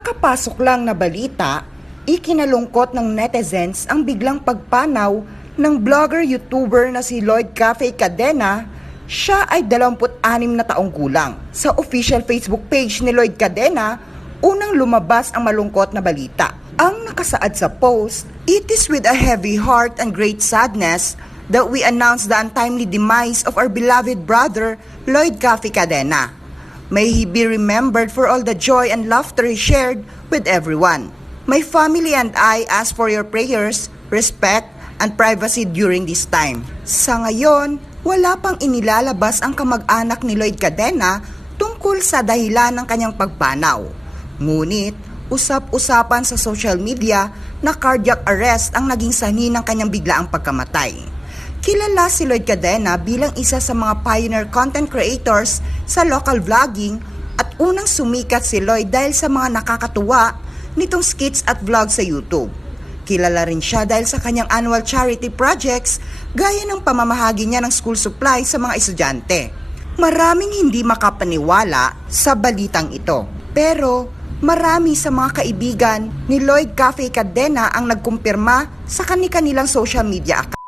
Kapasok lang na balita, ikinalungkot ng netizens ang biglang pagpanaw ng blogger-youtuber na si Lloyd Cafe Cadena. Siya ay 26 na taong gulang. Sa official Facebook page ni Lloyd Cadena, unang lumabas ang malungkot na balita. Ang nakasaad sa post, "It is with a heavy heart and great sadness that we announce the untimely demise of our beloved brother, Lloyd Cafe Cadena. May he be remembered for all the joy and laughter he shared with everyone. My family and I ask for your prayers, respect, and privacy during this time." Sa ngayon, wala pang inilalabas ang kamag-anak ni Lloyd Cadena tungkol sa dahilan ng kanyang pagpanaw. Ngunit, usap-usapan sa social media na cardiac arrest ang naging sanhi ng kanyang biglaang pagkamatay. Kilala si Lloyd Cadena bilang isa sa mga pioneer content creators sa local vlogging at unang sumikat si Lloyd dahil sa mga nakakatuwa nitong skits at vlogs sa YouTube. Kilala rin siya dahil sa kanyang annual charity projects gaya ng pamamahagi niya ng school supplies sa mga estudyante. Maraming hindi makapaniwala sa balitang ito, pero marami sa mga kaibigan ni Lloyd Cafe Cadena ang nagkumpirma sa kanilang social media account.